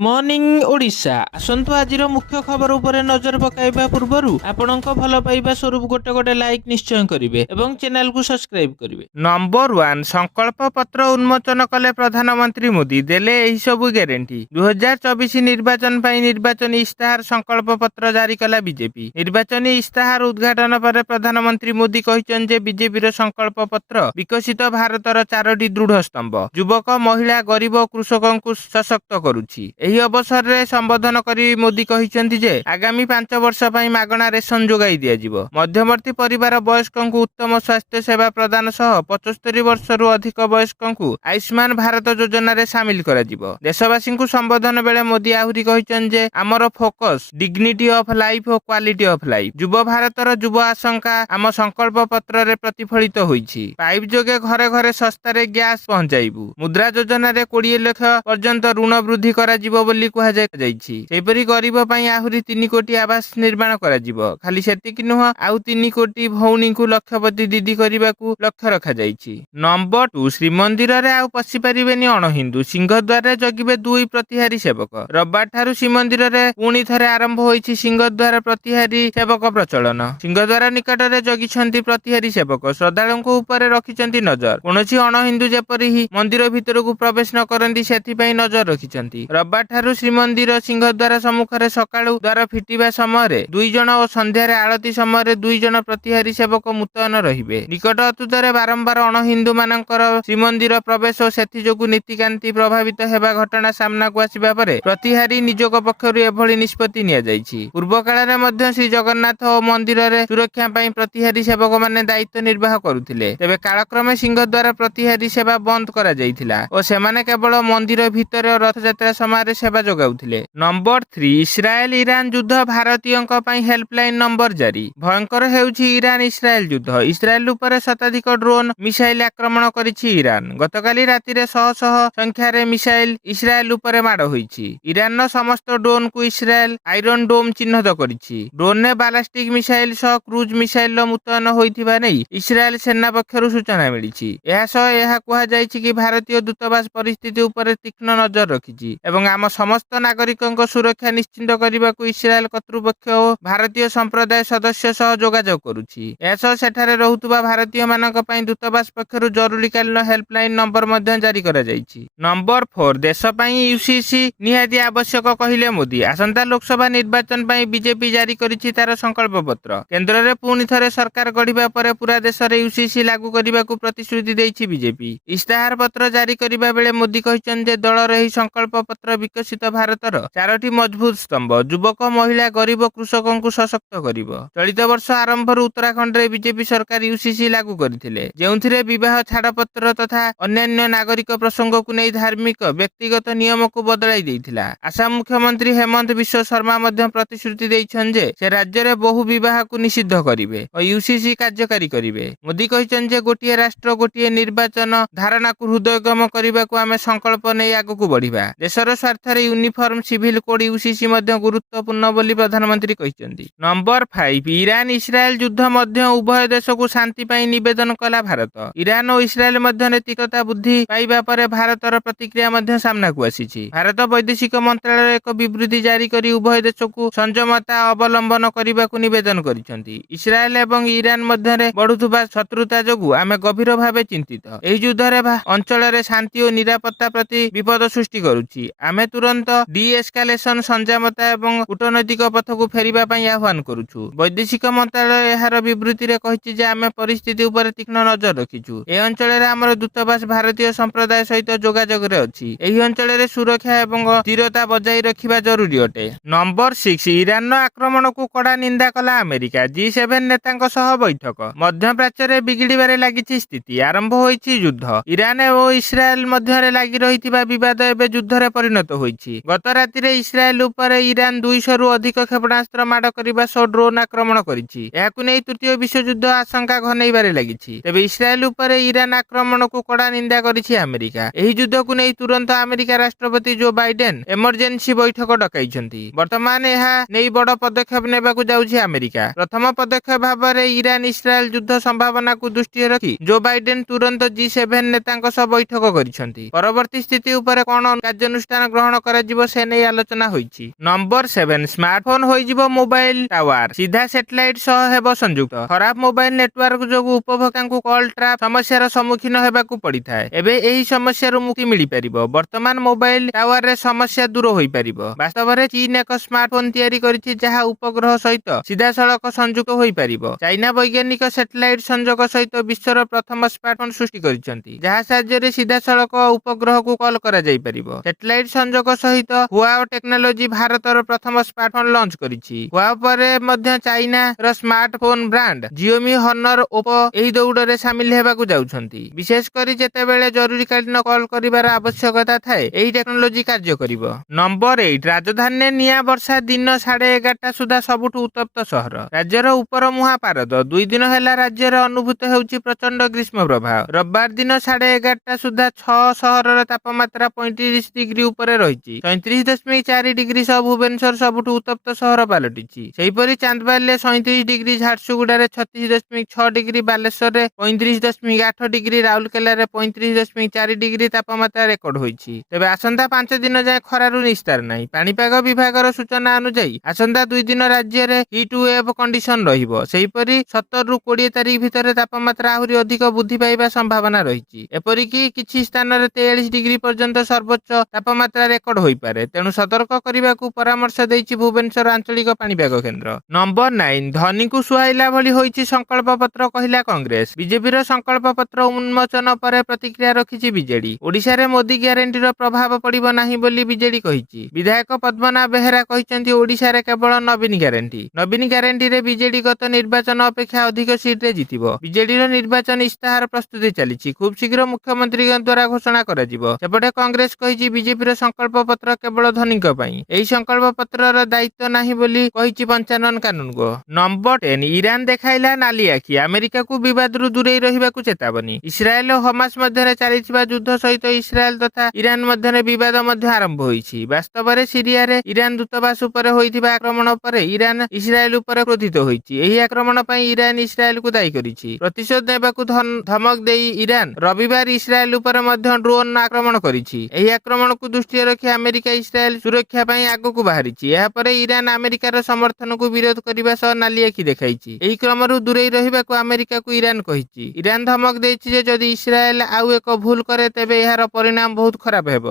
Morning Odisha आसंतु आजिर मुख्य खबर उपरे नजर पकाइबा पूर्वरु आपणक भल पाइबा स्वरूप गोटे गोटे लाइक निश्चय करिवे एवं चैनल को सब्सक्राइब करिवे। नंबर 1 संकल्प पत्र उन्मोचन कले प्रधानमंत्री मोदी देले एही सबु ग्यारंटी 2024 निर्वाचन पई निर्वाचन इस्ताहार संकल्प पत्र जारी कला बीजेपी। निर्वाचन इस्ताहार उद्घाटन पर प्रधानमंत्री मोदी कहिचन जे बीजेपी रो संकल्प पत्र विकसित भारतर 4टी दृढ़ स्तंभ युवक महिला गरीब कृषकଙ୍କୁ सशक्त करूछि। एही अवसर रे संबोधन करी मोदी कहिचंती जे आगामी 5 वर्ष पई मागणा रेशन जोगाई दिया जिवो। मध्यवर्ती परिवार वयस्कଙ୍କୁ उत्तम स्वास्थ्य सेवा प्रदान सह 75 वर्षरु अधिक वयस्कଙ୍କୁ आयुष्मान भारत योजना रे शामिल करा जिवो। देशवासी को संबोधन बेले मोदी आहुरी कहिचन जे आमर फोकस डिग्निटी ऑफ लाइफ और क्वालिटी ऑफ लाइफ। युव भारतर युव आशंका आम संकल्प पत्र रे प्रतिफलित होईछि। पाइप जोगे घरे घरे सस्ता रे गैस पहुंचाइबु। मुद्रा योजना रे 20 लाख पर्यंत ऋण वृद्धि करा जिवो बोली कुहा जायछि। सेपरि गरीब पई आहुरी 3 कोटी आवास निर्माण करा जिवो। खाली सेतिक नुह आउ 3 कोटी भौणी को लक्षपति दीदी करबाकू लक्ष्य रखा जायछि। नंबर 2 श्रीमंदिर रे आउ पसि परिबेनी अण हिंदू सिंहद्वार रे जगिबे 2 प्रतिहारी सेवक। रविवार ठारू श्रीमंदिर रे पुणी थरे आरंभ होईछि सिंहद्वार प्रतिहारी सेवक प्रचलन। सिंहद्वार निकट रे जगिछंती प्रतिहारी सेवक श्रद्धालुंको ऊपर रखिछंती नजर। कोनोसी अण हिंदू जेपरि ही मंदिर भितरकू प्रवेश न करंती सेथि पई नजर रखिछंती। रविवार ठारू श्रीमंदिर सिंहद्वार सम्मुखरे सकाळू द्वार फिटिबा समय 2 जण और संध्यारे आळती समय 2 जण प्रतिहारी सेवक मुतयन रहिबे। निकट अतीତରେ बारंबार अण हिंदू मानकर श्रीमंदिर प्रवेश और सेथि जोगु नीतिकांति प्रभावित हेबा घटना सामना को आसीबा परे प्रतिहारी निजोग पक्षरु एभली निष्पत्ति निया जायछि। पूर्व काଳରେ ମଧ୍ୟ श्री जगन्नाथ मंदिर रे सुरक्षा पई प्रतिहारी सेवक माने दायित्व निर्वाह करुथिले। तेबे कालक्रमे सिंहद्वार प्रतिहारी सेवा बंद करा जायथिला और सेमाने केवल मंदिर भितर रथयात्रा समय सेवा जोगाउथिले। नंबर 3 इस्राएल ईरान युद्ध भारतीयंक पई हेल्पलाइन नंबर जारी। भयंकर हेउछि ईरान इस्राएल युद्ध। इस्राएल ऊपर शताधिक ड्रोन मिसाइल आक्रमण करिछि ईरान। गतकाली राति रे शह शह संख्या रे मिसाइल इस्राएल ऊपर माड होईछि। ईरान समस्त ड्रोन को इस्राएल आयरन डोम चिन्हित करिछि। ड्रोन ने बालास्टिक मिसाइल सह क्रूज मिसाइल मुतयन होइथिबा नै इस्राएल सेना पक्षरु सूचना मिलिछि। एहा सह एहा कुहा जायछि कि भारतीय दूतावास परिस्थिति ऊपर तीक्ष्ण नजर रखिछि एवं आम समस्त नागरिकों सुरक्षा निश्चित करने को इस्राएल कर्तृपक्ष और भारतीय संप्रदाय सदस्य सह जोगाजोग करुछि। एसह सेठारे रहुतुबा भारतीय मानक पई दूतावास पक्षरु जरूरीकालीन हेल्पलाइन नंबर मध्य जारी करा जायछि। नंबर 4 देश पई यूसीसी निहाती आवश्यक कहिले मोदी। आसंता लोकसभा निर्वाचन पई बीजेपी जारी करिछि तार संकल्प पत्र। केंद्र रे पुणी थरे सरकार गढ़िबा परे पूरा देश रे यूसीसी लागू करबा को प्रतिश्रुति दैछि बीजेपी। इस्ताहार पत्र जारी करिबा बेले मोदी कहिछन जे दलर एही संकल्प पत्र विकसित भारतर 4टी मजबूत स्तंभ युवक महिला गरीब कृषकଙ୍କୁ सशक्त करिवो। चलित वर्ष आरंभ उत्तराखंड रे बीजेपी सरकार यूसीसी लागू करथिले जेउथिरे विवाह छाड़पत्र तथा अन्यान्य नागरिक प्रसंग को नै धार्मिक व्यक्तिगत नियम को बदलाई दैथिला। आसाम मुख्यमंत्री हेमंत विश्व शर्मा मध्य प्रतिश्रुति दैछन जे से राज्य रे बहु विवाह को निषिद्ध करिवे और यूसीसी कार्यकारी करिवे। मोदी कहिछन जे गोटिए राष्ट्र गोटिए निर्वाचन धारणा को हृदयगम करिबा को आमे संकल्प नै आगु को बढ़िबा। देशर स्वार्थ रे यूनिफॉर्म सिविल कोड यूसीसी मध्य गुरुत्वपूर्ण बोली प्रधानमंत्री कहिसंती। नंबर 5 ईरान इस्राएल युद्ध मध्य उभय देश को शांति पई निवेदन कला भारत। ईरान और इस्राएल मध्य तीव्रता वृद्धि पाइबा परे भारतर प्रतिक्रिया मध्य सामना को आसीछि। भारत वैदेशिक मंत्रालय एक विबृति जारी करी उभय देश को संयमता अवलंबन करबा को निवेदन करिसंती। इस्राएल एवं ईरान मध्य बढ़ुथुबा शत्रुता जोगु आमे गभीर भावे चिंतित। एही युद्ध रे अंचल रे शांति और निरापत्ता प्रति विपद सृष्टि करुछि। आमे तुरंत डीएस्कालेशन संजामता एवं कूटनैतिक पथ को फेरिबा पई आह्वान करूछु। वैदेशिक मंत्रालय एहार विबृति रे कहिछि जे आमे परिस्थिति ऊपर तीक्ष्ण नजर रखिछु। ए अंचल रे हमर दूतावास भारतीय संप्रदाय सहित जोगाजोग रे अछि। एही अंचल रे सुरक्षा एवं स्थिरता बजाई रखिबा जरूरी अटे। नंबर 6 ईरान आक्रमण को कड़ा निंदा कला अमेरिका। G7 नेतांक सह बैठक। मध्य प्राच्य रे बिगिड़िबारे लागिछि स्थिति। आरंभ होईछि युद्ध। ईरान और इस्राएल मध्य रे लागि रहितिबा विवाद एबे युद्ध रे परिणत होईछि। गत राति रे इस्राएल ऊपर ईरान 200 रु अधिक क्षेपणास्त्र माड करिबा सह ड्रोन आक्रमण करिछि। एहाकु नै तृतीय विश्व युद्ध आशंका घनैबारे लागिछि। तेबे इस्राएल ऊपर ईरान आक्रमण को कड़ा निंदा करिछि अमेरिका। एही युद्ध को नै तुरंत अमेरिका राष्ट्रपति जो बाइडेन इमरजेंसी बैठक डकाइछन्ति। वर्तमान एहा नै बड़ पदक्षेप नेबाकू जाउछि अमेरिका। प्रथम पदक्षेप भाबरे ईरान इस्राएल युद्ध संभावना को दृष्टि रखी जो बाइडेन तुरंत G7 नेतांक सह बैठक करिछन्ति। परवर्ती स्थिति ऊपर कोन कार्यानुष्ठान ग्रहण କଣ କରାଯିବ ସେ ନେଇ ଆଲୋଚନା ହୋଇଛି। ନମ୍ବର 7 ସ୍ମାର୍ଟଫୋନ ହୋଇଯିବ ମୋବାଇଲ ଟାୱାର, ସିଧା ସେଟେଲାଇଟ ସହ ହେବ ସଂଯୁକ୍ତ। ଖରାପ ମୋବାଇଲ ନେଟୱାର୍କ ଯୋଗୁଁ ଉପଭୋକ୍ତାଙ୍କୁ କଲ ଟ୍ରାପ ସମସ୍ୟାର ସମ୍ମୁଖୀନ ହେବାକୁ ପଡିଥାଏ। ଏବେ ଏହି ସମସ୍ୟାରୁ ମୁକ୍ତି ମିଳିପାରିବ। ବର୍ତ୍ତମାନ ମୋବାଇଲ ଟାୱାରରେ ସମସ୍ୟା ଦୂର ହୋଇପାରିବ। ବାସ୍ତବରେ ଚୀନ ଏକ ସ୍ମାର୍ଟଫୋନ ତିଆରି କରିଛି ଯାହା ଉପଗ୍ରହ ସହିତ ସିଧାସଳଖ ସଂଯୁକ୍ତ ହୋଇପାରିବ। ଚାଇନା ବୈଜ୍ଞାନିକ ସେଟେଲାଇଟ ସଂଯୋଗ ସହିତ ବିଶ୍ୱର ପ୍ରଥମ ସ୍ମାର୍ଟଫୋନ ସୃଷ୍ଟି କରିଛନ୍ତି ଯାହା ସାହାଯ୍ୟରେ ସିଧାସଳଖ ଉପଗ୍ରହକୁ କଲ କରାଯାଇପାରିବ। ସେଟେଲାଇଟ ସଂଯୋଗ ସହିତ ହୁଆଓ ଟେକ୍ନୋଲୋଜି ଭାରତର ପ୍ରଥମ ସ୍ମାର୍ଟଫୋନ ଲଞ୍ଚ କରିଛି। ହୁଆଓ ପରେ ମଧ୍ୟ ଚାଇନାର ସ୍ମାର୍ଟଫୋନ ବ୍ରାଣ୍ଡ ଜିଓମି, ହନର, ଓପୋ ଏହି ଦୌଡ଼ରେ ସାମିଲ ହେବାକୁ ଯାଉଛନ୍ତି। ବିଶେଷ କରି ଯେତେବେଳେ ଜରୁରୀକାଳୀନ କଲ କରିବାର ଆବଶ୍ୟକତା ଥାଏ ଏହି ଟେକ୍ନୋଲୋଜି କାର୍ଯ୍ୟ କରିବ। ନମ୍ବର 8 ରାଜଧାନୀରେ ନିଆଁ ବର୍ଷା ଦିନ 11:30 ସୁଦ୍ଧା ସବୁଠୁ ଉତ୍ତପ୍ତ ସହର। ରାଜ୍ୟର ଉପର ମୁହାଁ ପାରଦ। 2 ଦିନ ହେଲା ରାଜ୍ୟରେ ଅନୁଭୂତ ହେଉଛି ପ୍ରଚଣ୍ଡ ଗ୍ରୀଷ୍ମ ପ୍ରବାହ। ରବିବାର ଦିନ 11:30 ସୁଦ୍ଧା 6 ସହରର ତାପମାତ୍ରା 35 ଡିଗ୍ରୀ ଉପରେ ରହିଛି। 37.4 ଡିଗ୍ରୀ ସହ ଭୁବନେଶ୍ୱର ସବୁଠୁ ଉତ୍ତପ୍ତ ସହର ପାଲଟିଛି। ସେହିପରି ଚାନ୍ଦବାଲିରେ 37 ଡିଗ୍ରୀ, ଝାରସୁଗୁଡ଼ାରେ 36.6 ଡିଗ୍ରୀ, ବାଲେଶ୍ୱରରେ 35.8 ଡିଗ୍ରୀ, ରାଉରକେଲାରେ 35.4 ଡିଗ୍ରୀ ତାପମାତ୍ରା ରେକର୍ଡ ହୋଇଛି। ତେବେ ଆସନ୍ତା 5 ଦିନ ଯାଏଁ ଖରାରୁ ନିସ୍ତାର ନାହିଁ। ପାଣିପାଗ ବିଭାଗର ସୂଚନା ଅନୁଯାୟୀ ଆସନ୍ତା 2 ଦିନ ରାଜ୍ୟରେ ହିଟ୍ ୱେଭ୍ କଣ୍ଡିସନ ରହିବ। ସେହିପରି 17ରୁ 20 ତାରିଖ ଭିତରେ ତାପମାତ୍ରା ଆହୁରି ଅଧିକ ବୃଦ୍ଧି ପାଇବା ସମ୍ଭାବନା ରହିଛି। ଏପରିକି କିଛି ସ୍ଥାନରେ 43 ଡିଗ୍ରୀ ପର୍ଯ୍ୟନ୍ତ ସର୍ବୋଚ୍ଚ ତାପମାତ୍ରା ରେକର୍ଡ ହୋଇପାରେ। ତେଣୁ ସତର୍କ କରିବାକୁ ପରାମର୍ଶ ଦେଇଛି ଭୁବନେଶ୍ୱର ଆଞ୍ଚଳିକ ପାଣିପାଗ କେନ୍ଦ୍ର। ନମ୍ବର 9 ଧନୀକୁ ସୁହାଇଲା ଭଳି ହୋଇଛି ସଂକଳ୍ପ ପତ୍ର, କହିଲା କଂଗ୍ରେସ। ବିଜେପିର ସଂକଳ୍ପ ପତ୍ର ଉନ୍ମୋଚନ ପରେ ପ୍ରତିକ୍ରିୟା ରଖିଛି ବିଜେଡି। ଓଡ଼ିଶାରେ ମୋଦି ଗ୍ୟାରେଣ୍ଟିର ପ୍ରଭାବ ପଡ଼ିବ ନାହିଁ ବୋଲି ବିଜେଡି କହିଛି। ବିଧାୟକ ପଦ୍ମନାଭ ବେହେରା କହିଛନ୍ତି ଓଡ଼ିଶାରେ କେବଳ ନବୀନ ଗ୍ୟାରେଣ୍ଟି। ନବୀନ ଗ୍ୟାରେଣ୍ଟିରେ ବିଜେଡି ଗତ ନିର୍ବାଚନ ଅପେକ୍ଷା ଅଧିକ ସିଟରେ ଜିତିବ। ବିଜେଡିର ନିର୍ବାଚନ ଇସ୍ତାହାର ପ୍ରସ୍ତୁତି ଚାଲିଛି। ଖୁବ୍ ଶୀଘ୍ର ମୁଖ୍ୟମନ୍ତ୍ରୀଙ୍କ ଦ୍ୱାରା ଘୋଷଣା କରାଯିବ। ସେପଟେ କଂଗ୍ରେସ କହିଛି ବିଜେପିର ସଂକଳ୍ପ ପତ୍ର କେବଳ ଧନୀଙ୍କ ପାଇଁ। ଏହି ସଂକଳ୍ପ ପତ୍ରର ଦାୟିତ୍ୱ ନାହିଁ ବୋଲି କହିଛି ପଞ୍ଚାନନ କାନୁନଗୋ। ନମ୍ବର 10 ଇରାନ ଦେଖାଇଲା ନାଲି ଆଖି, ଆମେରିକାକୁ ବିବାଦରୁ ଦୂରେଇ ରହିବାକୁ ଚେତାବନୀ। ଇସ୍ରାଏଲ ଓ ହମାସ ମଧ୍ୟରେ ଚାଲିଥିବା ଯୁଦ୍ଧ ସହିତ ଇସ୍ରାଏଲ ତଥା ଇରାନ ମଧ୍ୟରେ ବିବାଦ ମଧ୍ୟ ଆରମ୍ଭ ହୋଇଛି। ବାସ୍ତବରେ ସିରିଆରେ ଇରାନ ଦୂତାବାସ ଉପରେ ହୋଇଥିବା ଆକ୍ରମଣ ପରେ ଇରାନ ଇସ୍ରାଏଲ ଉପରେ କ୍ରୋଧିତ ହୋଇଛି। ଏହି ଆକ୍ରମଣ ପାଇଁ ଇରାନ ଇସ୍ରାଏଲକୁ ଦାୟୀ କରିଛି। ପ୍ରତିଶୋଧ ନେବାକୁ ଧମକ ଦେଇ ଇରାନ ରବିବାର ଇସ୍ରାଏଲ ଉପରେ ମଧ୍ୟ ଡ୍ରୋନ୍ ଆକ୍ରମଣ କରିଛି। ଏହି ଆକ୍ରମଣକୁ ଦୃଷ୍ଟିରେ ରଖି ଆମେରିକା ଇସ୍ରାଏଲ ସୁରକ୍ଷା ପାଇଁ ଆଗକୁ ବାହାରିଛି। ଏହାପରେ ଇରାନ ଆମେରିକାର ସମର୍ଥନକୁ ବିରୋଧ କରିବା ସହ ନାଲି ଆଖି ଦେଖାଇଛି। ଏହି କ୍ରମରୁ ଦୂରେଇ ରହିବାକୁ ଆମେରିକାକୁ ଇରାନ କହିଛି। ଇରାନ ଧମକ ଦେଇଛି ଯେ ଯଦି ଇସ୍ରାଏଲ ଆଉ ଏକ ଭୁଲ କରେ ତେବେ ଏହାର ପରିଣାମ ବହୁତ ଖରାପ ହେବ।